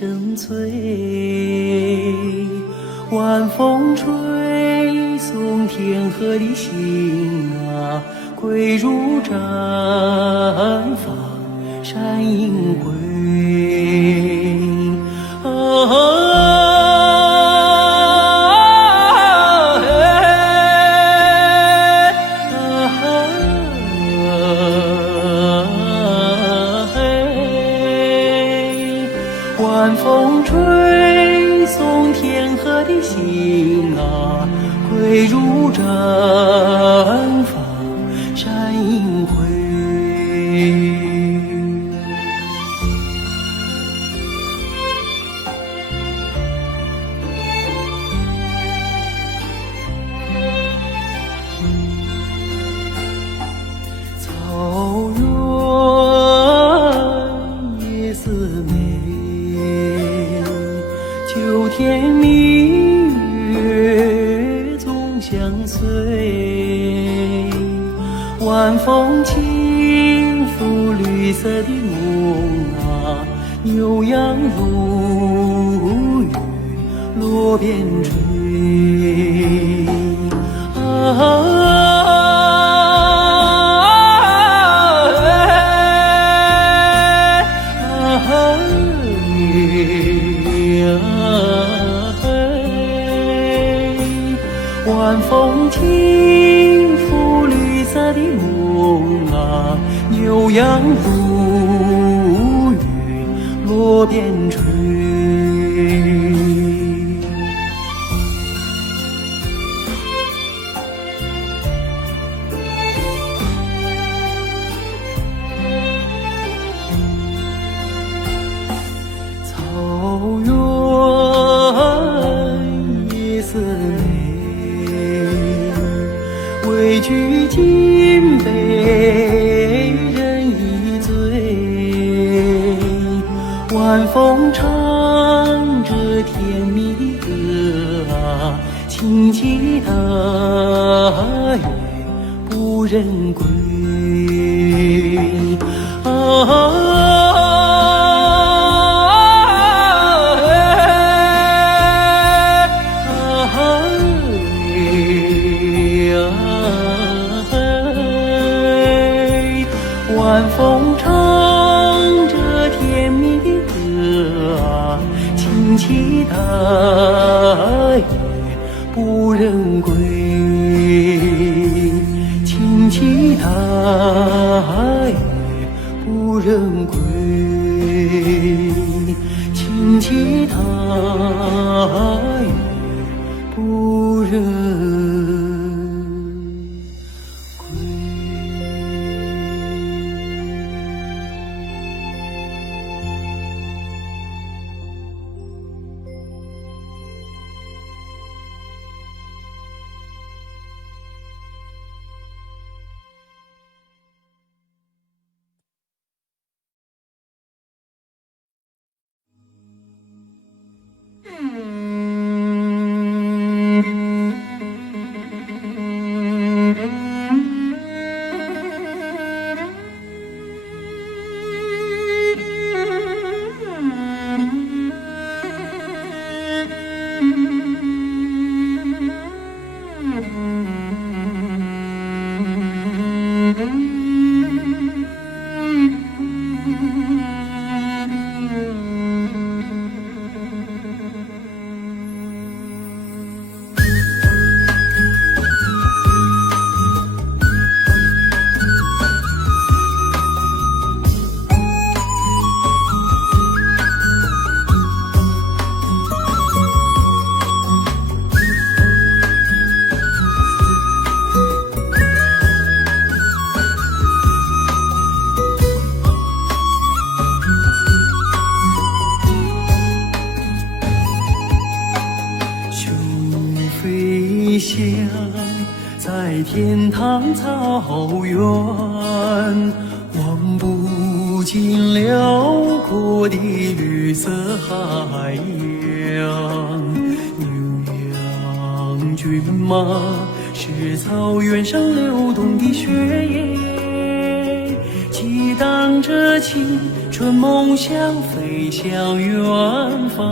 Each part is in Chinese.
声催。晚风吹送天河的星啊，归入毡房山阴归。晚风吹送天河的星啊，归入毡房山阴归。草原夜似美，秋天明月总相随。晚风轻拂绿色的梦啊，牛羊如雨落边吹。晚风轻拂绿色的梦啊，牛羊如雨落边吹。草原夜似美，委屈尽被人一醉。晚风唱着甜蜜的歌啊，轻骑大雁不忍归。晚风唱着甜蜜的歌啊，轻骑大雁不忍归。轻骑大雁不忍归。轻骑大雁不忍归。想在天堂草原，望不尽辽阔的绿色海洋。牛羊骏马是草原上流动的血液，激荡着青春春梦想飞向远方。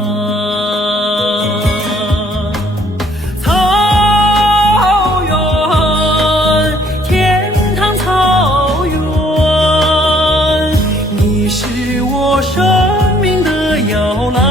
草原，天堂草原，你是我生命的摇篮。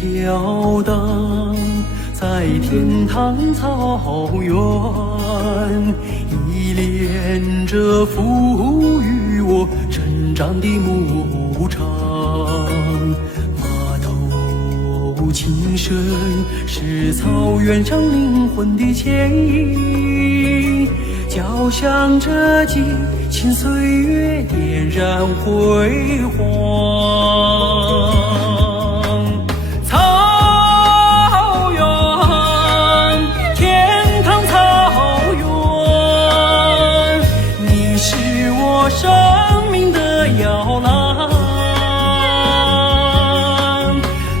飘荡在天堂草原，依恋着赋予我成长的牧场。马头琴声是草原上灵魂的牵引，交响着激情岁月，点燃辉煌。生命的摇篮，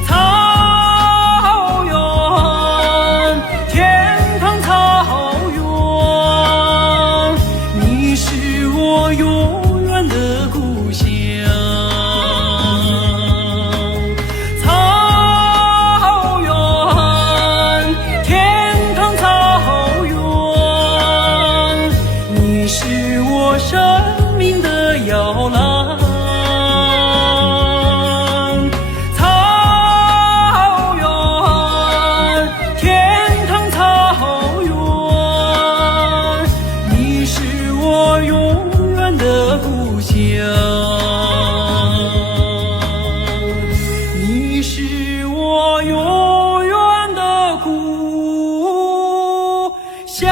草原，天堂草原，你是我永远的故乡。草原，天堂草原，你是我生命的摇篮。草原，天堂草原，你是我永远的故乡。你是我永远的故乡。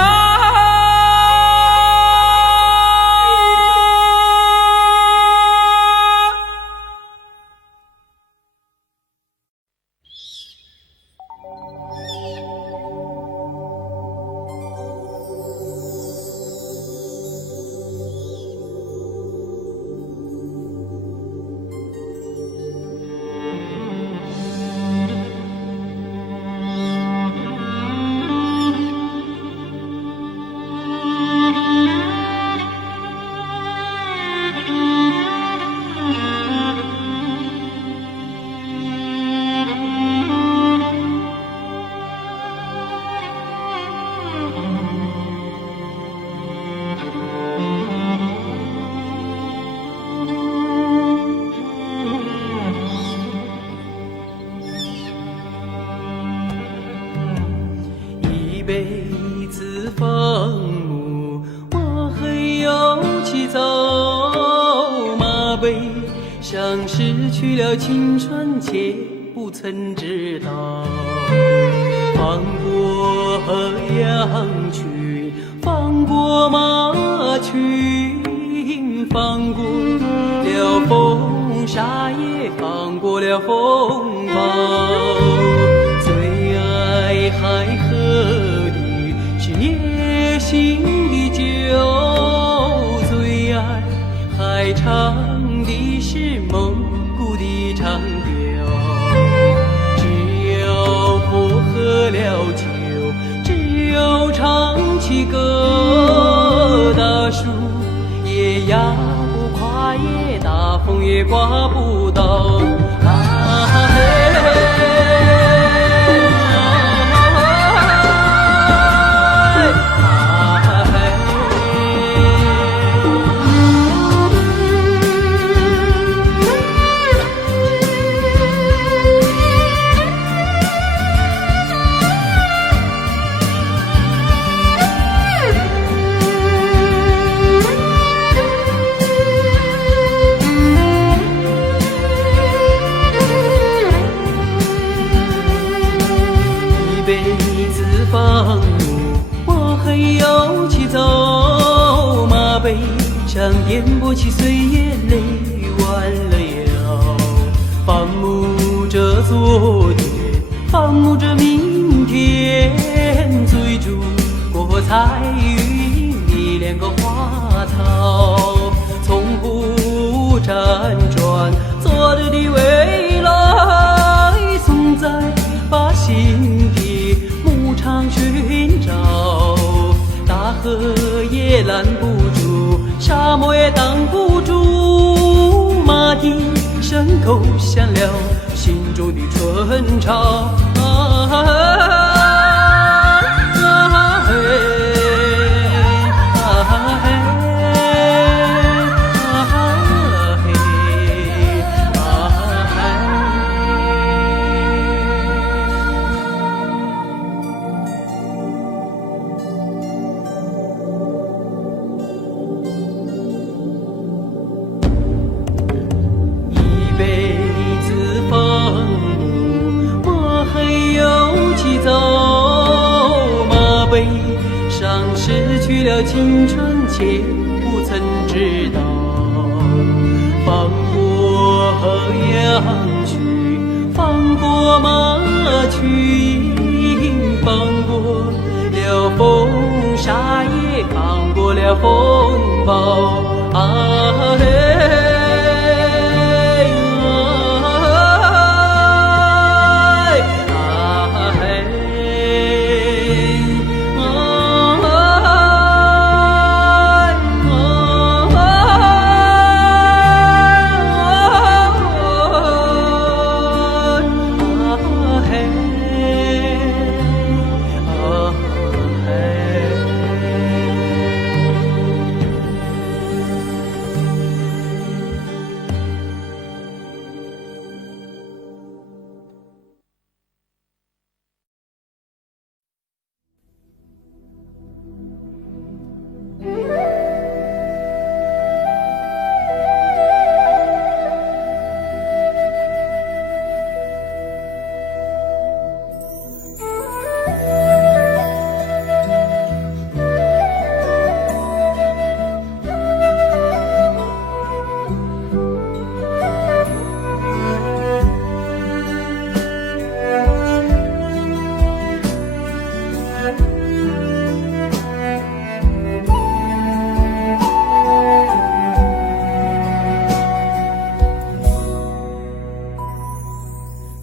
一辈子放牧，我很有气走马背，像失去了青春且不曾知道。放过羊群，放过马群，放过了风沙，也放过了风暴。最爱海河的是野性的酒，最爱海唱的是蒙古的长调。只要我喝了酒，只有唱起歌，大树也压不垮，也大风也刮不倒。颠簸起岁月泪弯了腰，放牧着昨天，放牧着明天，追逐过彩云，你连个花草，从不辗转，昨日的未来，总在把心的牧场寻找。大河也拦不住，沙漠也挡不住，马蹄声口响了心中的春潮。失去了青春，却不曾知道。放过羊群，放过马群，放过了风沙，也放过了风暴。啊嘿！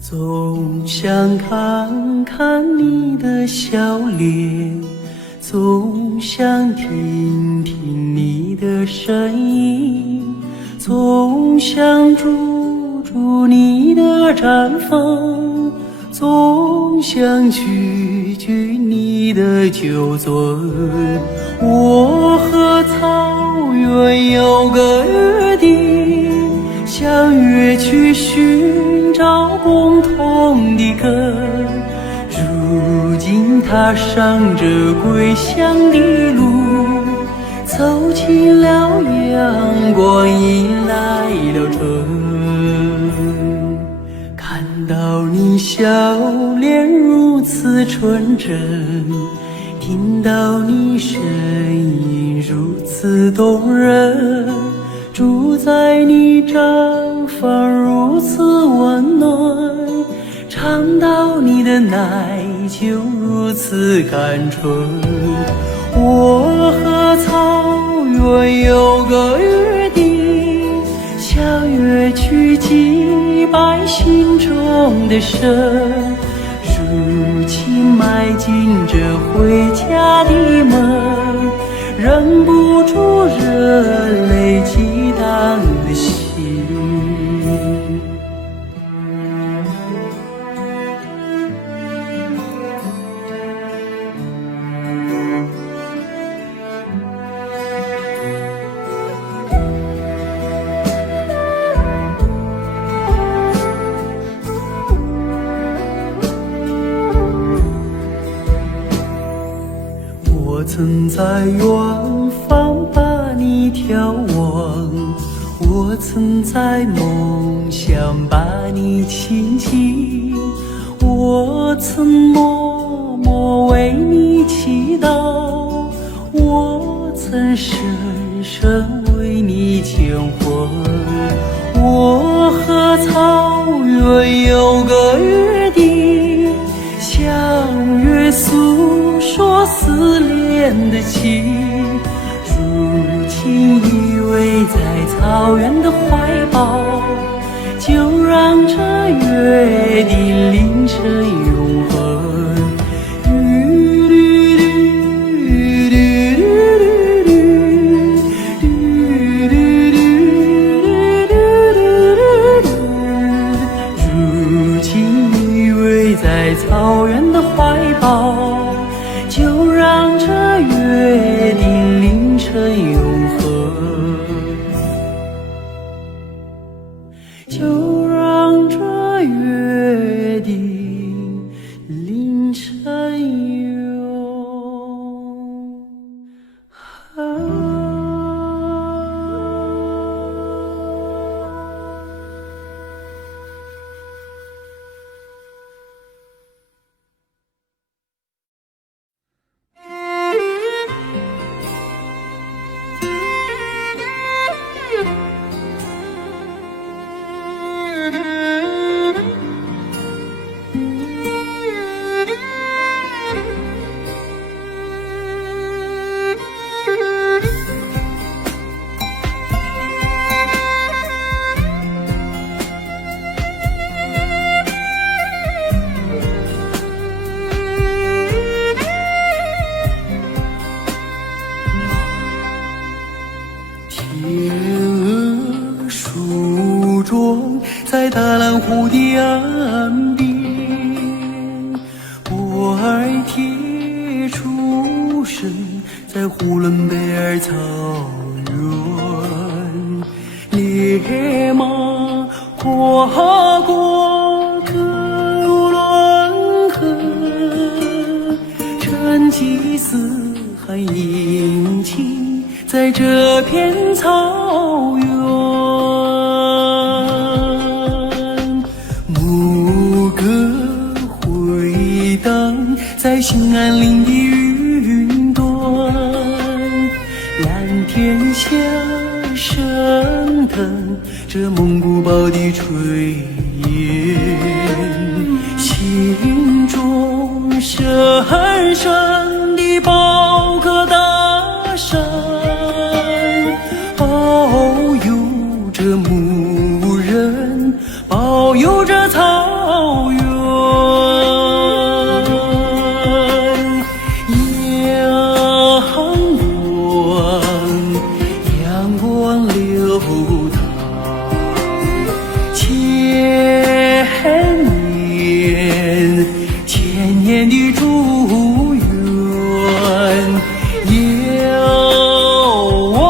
总想看看你的笑脸，总想听听你的声音，总想驻驻你的绽放，总想举举你的酒樽。我和草原有个约定，相约去寻找共同的根，如今踏上这归乡的路，走进了阳光，迎来了春。看到你笑脸如此纯真，听到你声音如此动人，住在你毡房如此温暖，尝到你的奶酒如此甘醇。我和草原有个约定，相约去祭拜心中的神，如今迈进这回家的门，忍不住热泪激荡的心。我曾在远方把你眺望，我曾在梦想把你亲近，我曾默默为你祈祷，我曾深深为你乾坤。我和草原有个约定，相约诉说思念的情。如今依偎在草原的怀抱，就让这约定凌晨永恒。如今依偎在草原的怀抱，就让这约定凌晨永恒。就让这约定凌晨永恒。天鹅梳妆在大蓝湖的岸边，波儿贴出身在呼伦贝尔草原，烈马跨过科鲁伦河，成吉思汗迎亲在这片草原。牧歌回荡在兴安岭的云端，蓝天下升腾这蒙古包的炊烟，心中深深的包颗大山，保佑着牧人，保佑着草原。阳光流淌，千年的祝愿，遥望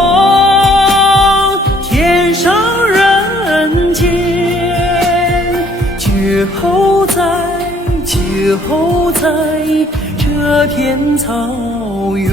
天上人间，就在这片草原。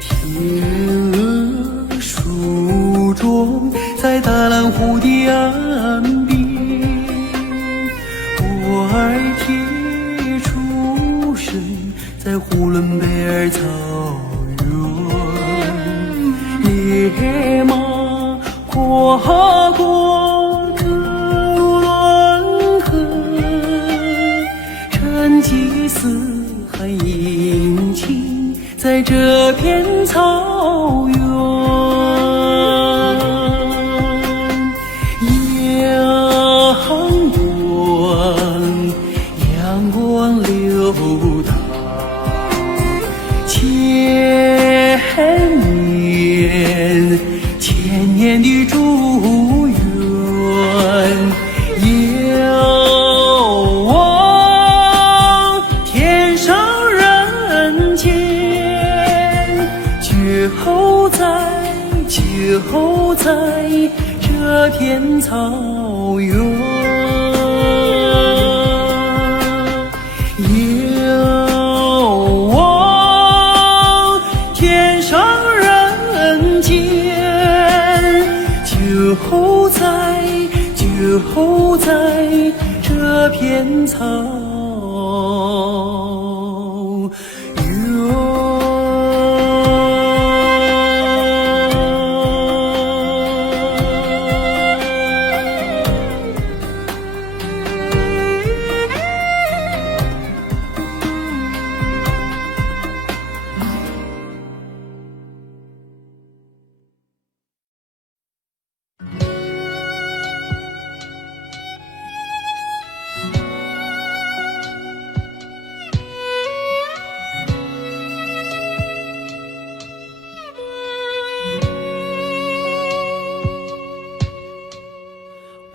天鹅梳妆在大蓝湖的岸边，波儿贴出身在呼伦贝尔草原，烈马跨过科鲁伦河，成吉思汗迎亲在这片草原。阳光流淌，千年的祝愿，遥望天上人就在这片草原，遥望天上人间，就在这片草原。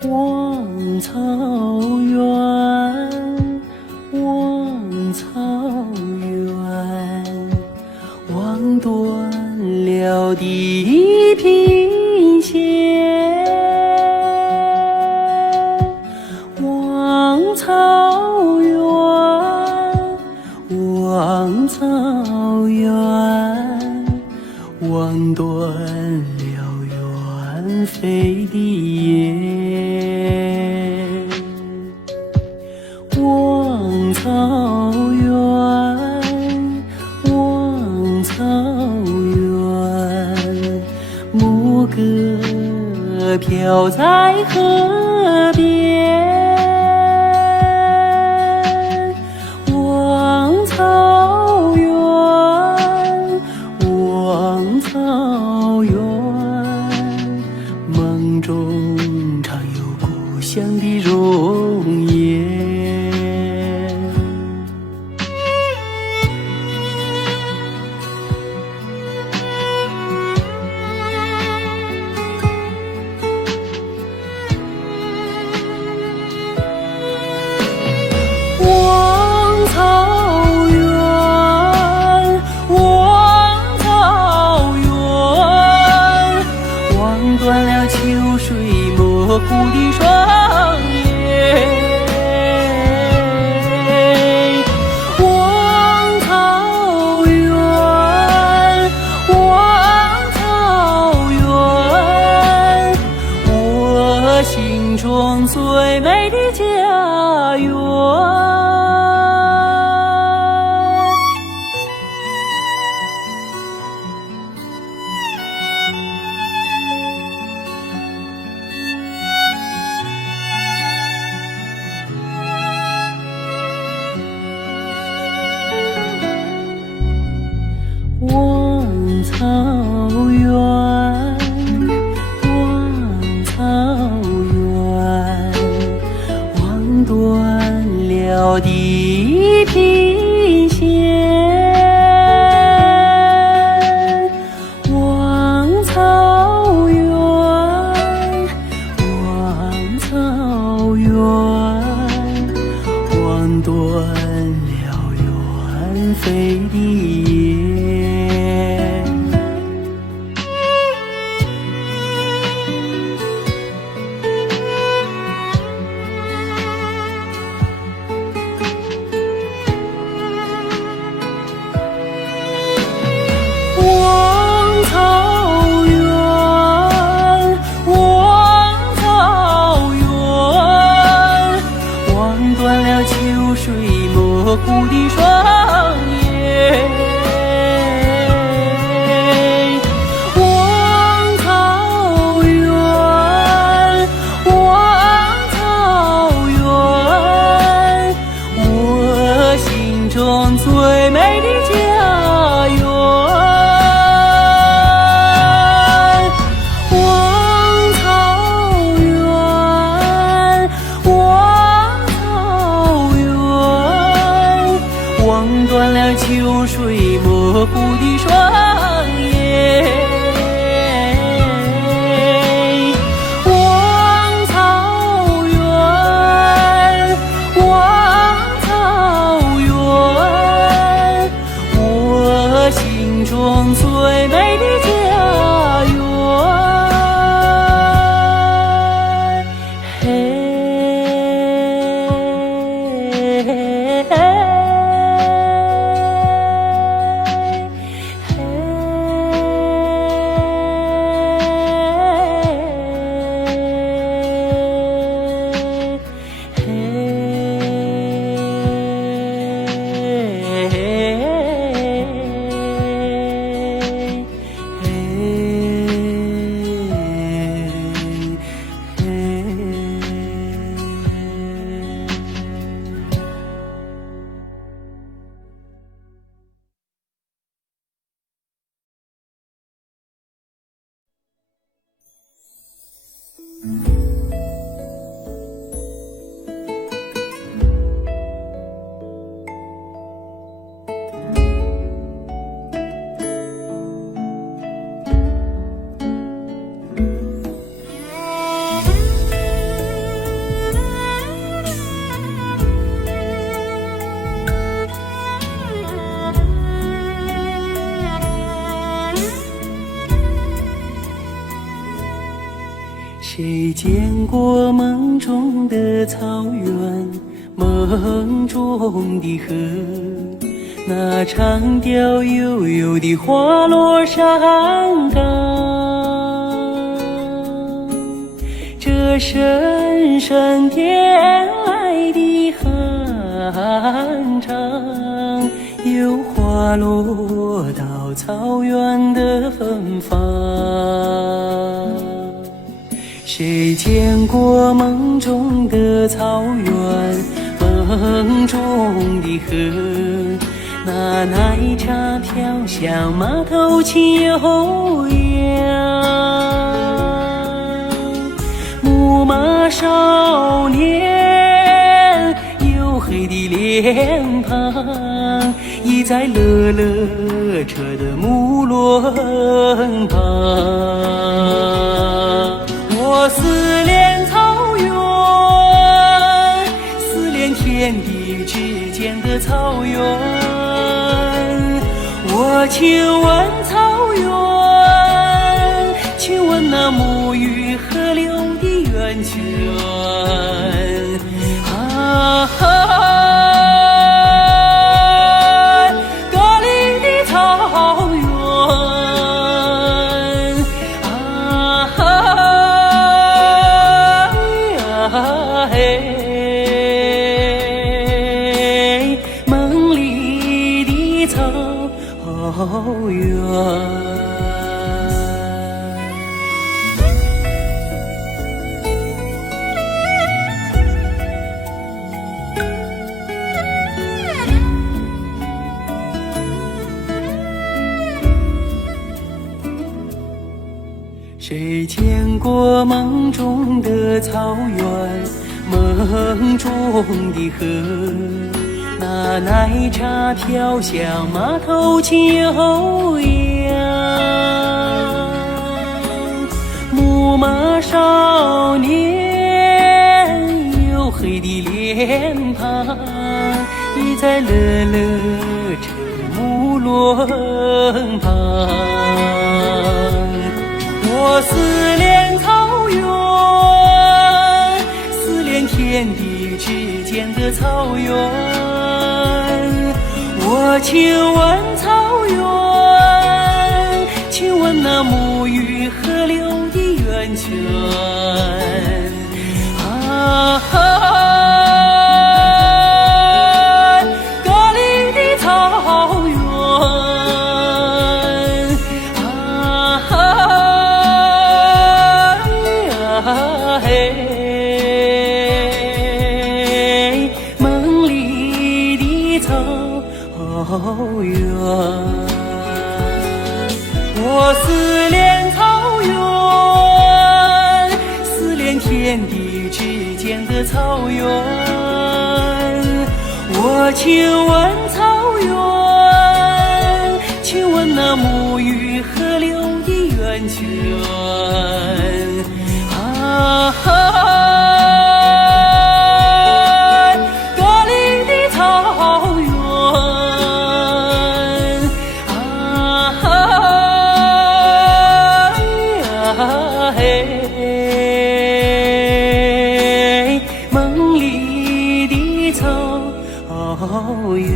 望草原，望草原，望断了地平线。望草原，望草原，望断了远飞的雁。望草原，望草原，牧歌飘在河边。望草原，望草原，梦中常有故乡的容颜。望草原，望草原，望断了秋水模糊的双眼。望草原，望草原，我心中最美的家园。望草原，望草原，谁见过梦中的草原，梦中的河，那长调悠悠的花落山岗。这深深点来的寒蝉，又滑落到草原的芬芳。谁见过梦中的草原，梦中的河，那奶茶飘香，马头琴悠扬。牧马少年，黝黑的脸庞，倚在勒勒车的木轮旁。我思念草原，思念天地之间的草原。我亲吻草原，亲吻那沐浴河流的源泉。高岭的草原，梦里的草原。谁见过梦中的草原，梦中的河，那奶茶飘香，马头琴悠扬。牧马少年，黝黑的脸庞，倚在勒勒车的木轮旁。我思念草原，思念天地之间的草原。我亲吻草原，亲吻那沐浴河流的源泉。高岭的草原，梦里的草原。我思念草原，思念天地之间的草原。我亲吻草原，亲吻那沐浴河流的源泉。高岭的草原，梦里的草原。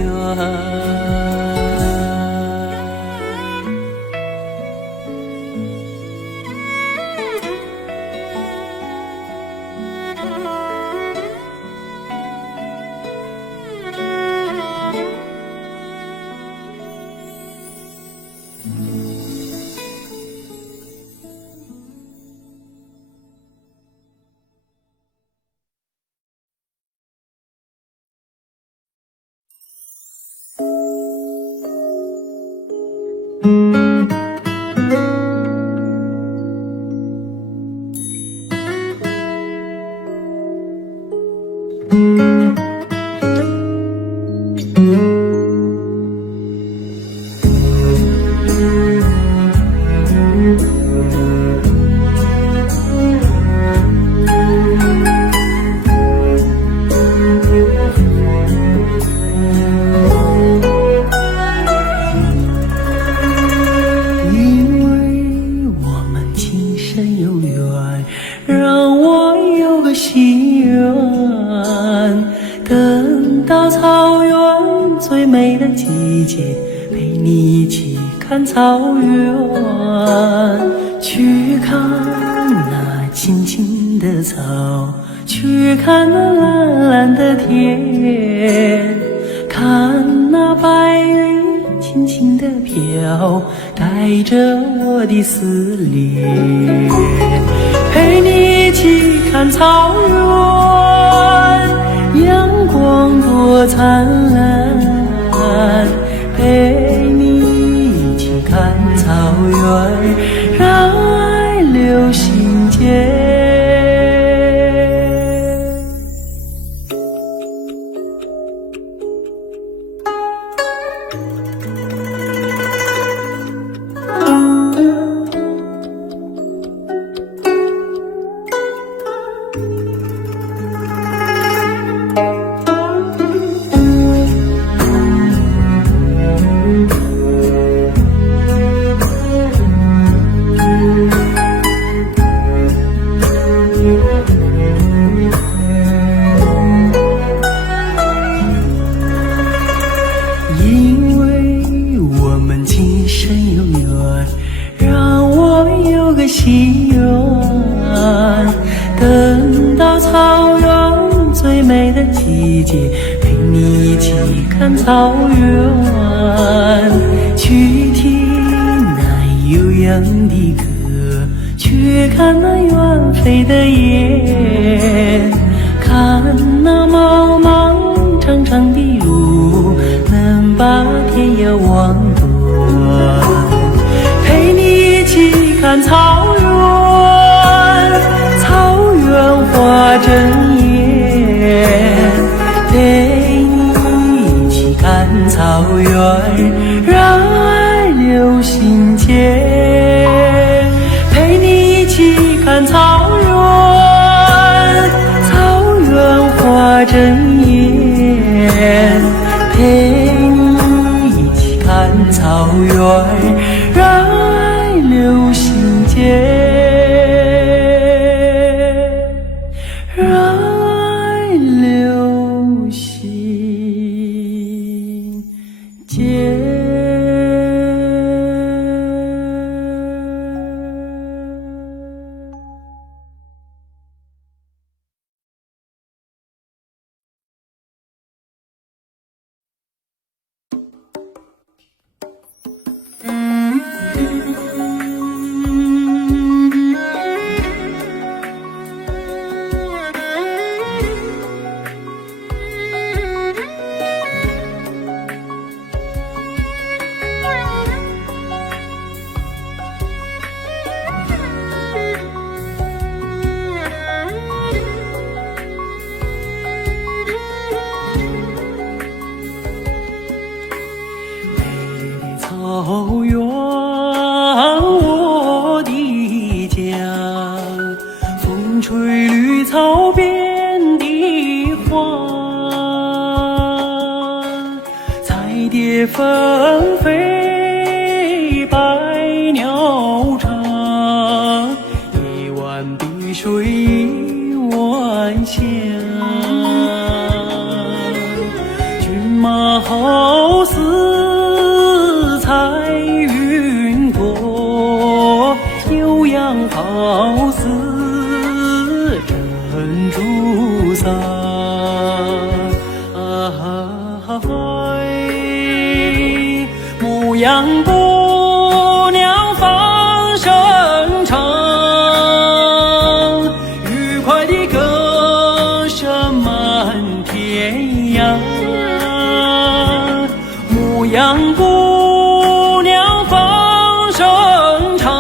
最美的季节，陪你一起看草原，去看那青青的草，去看那蓝蓝的天，看那白云轻轻地飘，带着我的思念。陪你一起看草原，阳光多灿烂，陪你一起看草原，让爱留心间。因为我们今生有缘，让我们有个心愿，等到草原最美的季节，陪你一起看草原，去听那悠扬的歌，去看那远飞的雁，看那茫茫长长的路，能把天涯望断。陪你一起看草原，草原花争艳，陪你一起看草原，让爱留心间。陪你一起看草原，草原花争艳，陪你一起看草原，让爱留心间，让爱留心间。草原，我的家，风吹绿草遍地花，彩蝶纷飞，百鸟唱，一湾碧水一湾香，骏马好似彩云朵，牛羊好似珍珠撒。牧羊姑娘放声唱，愉快的歌声满天涯。牧羊姑娘放声唱，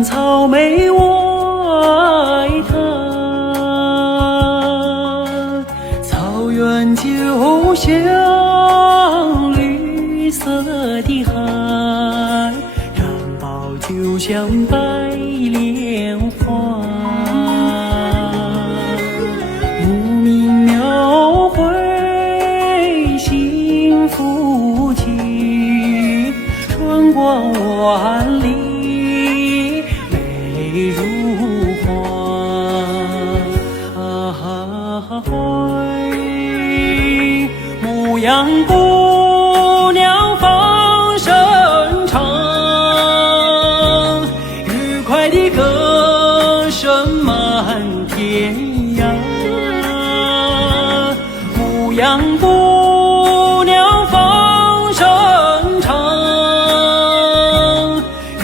春草莓外滩，草原就像绿色的海，毡包就像白莲花，牧民描绘幸福情，春光万里美如画。牧羊姑娘放声唱，愉快的歌声满天涯。牧羊姑娘放声唱，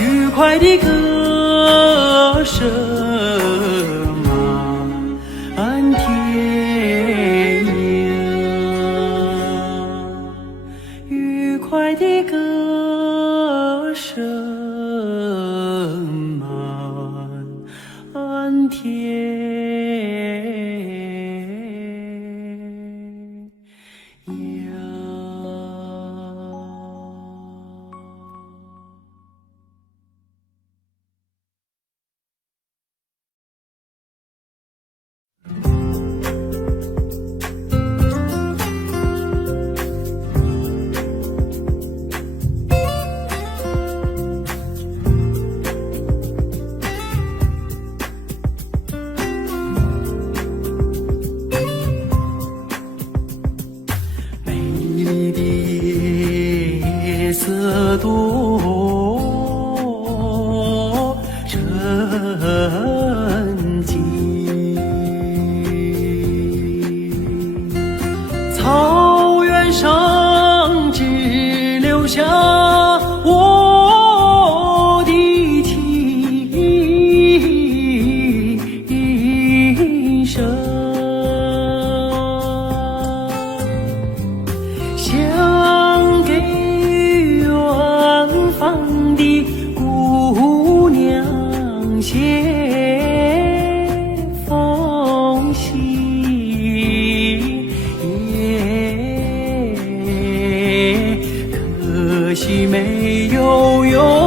愉快的歌声满天涯，愉快的歌声满天涯。美丽的夜色多沉静，草原上只留下我的琴声，想给远方的姑娘写封信，可惜没有用。